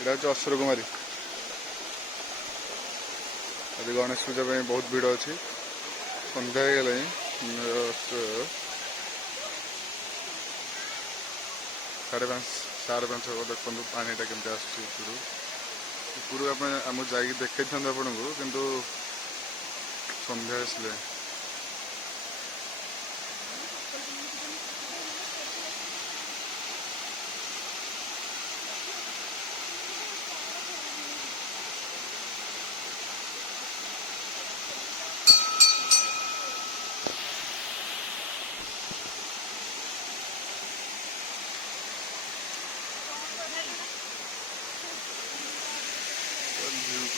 এটা হচ্ছে ଅସୁରକୁମାରୀ। ଆଜି ଗଣେଶ ପୂଜା ପାଇଁ ବହୁତ ଭିଡ଼ ଅଛି। ସନ୍ଧ୍ୟା ହେଇଗଲାଣି। 5:30 ହେବ। ଦେଖନ୍ତୁ ପାଣିଟା କେମିତି ଆସୁଛି ଉପରୁ ଆମେ ଆମକୁ ଯାଇକି ଦେଖେଇଥାନ୍ତୁ ଆପଣଙ୍କୁ, କିନ୍ତୁ ସନ୍ଧ୍ୟା ଆସିଲେ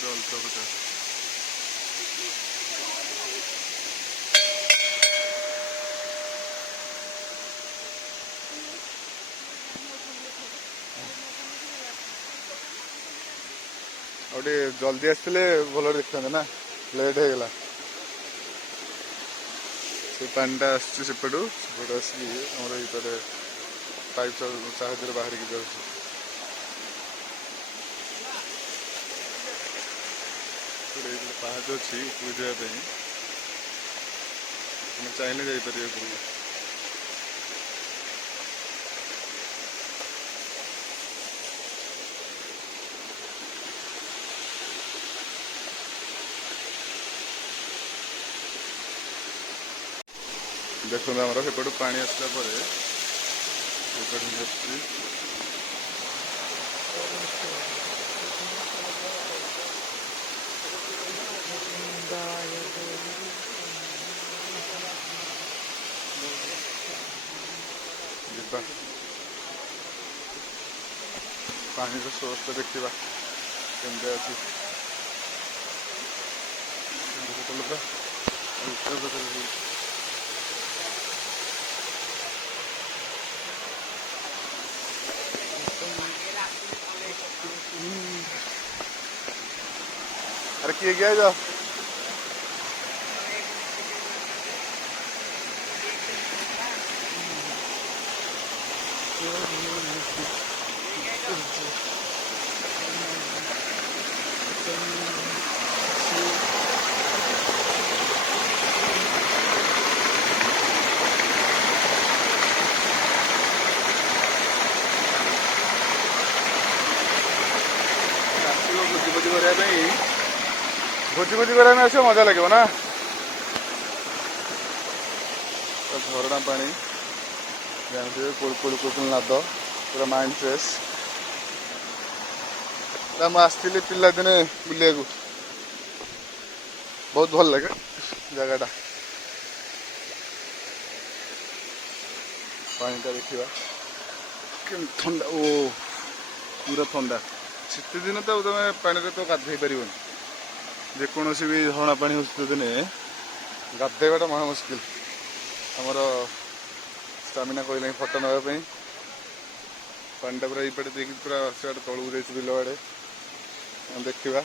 ଅଲଗା କଥା। ଆଉ ଟିକେ ଜଲ୍ଦି ଆସିଥିଲେ ଭଲ ଦେଖିଥାନ୍ତେ ନା, ଲେଟ୍ ହେଇଗଲା। ସେ ପାଣିଟା ଆସୁଛି ସେପଟୁ ଆସିକି ଆମର ଏଇପଟେ ପାଇପ୍ ସାହାଯ୍ୟରେ ବାହାରିକି ଯାଉଛି। ପାହାଚ ଅଛି ଉପରକୁ ଯିବା ପାଇଁ, ଆମେ ଚାହିଁଲେ ଯାଇପାରିବେ ଉପରକୁ। ଦେଖନ୍ତୁ ଆମର ସେପଟୁ ପାଣି ଆସିଲା ପରେ ଏପଟେ ଆସୁଛି। ଯିବା ପାଣିର ସୋର୍ସଟା ଦେଖିବା କେମିତି ଅଛି। अरे किए गया जा भोजी भोजी करने में आसो मजा लगे ना। तो झरणा पानी जानते कुल नाद पूरा माइंड फ्रेश। आसती पिला दिने बुलिया बहुत भल लगे जगटा। पानीटा देखा ठंडा ओ पूरा ठंडा। शीत दिन तो तुम पानी तो गाधे पार जेकोसी भी झरणा पानी हो शीत दिने गाधेवाटा महा मुस्किल। आमर स्टामिना कहले फटो नापी पानीटा पूरा ये पूरा सीआड़े तलू जाइए बिल आड़े देखा।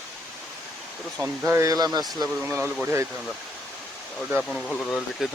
पूरा सन्ध्या होगा आम आसला पर्यटन ना बढ़िया होता आपको भल भाव देखा।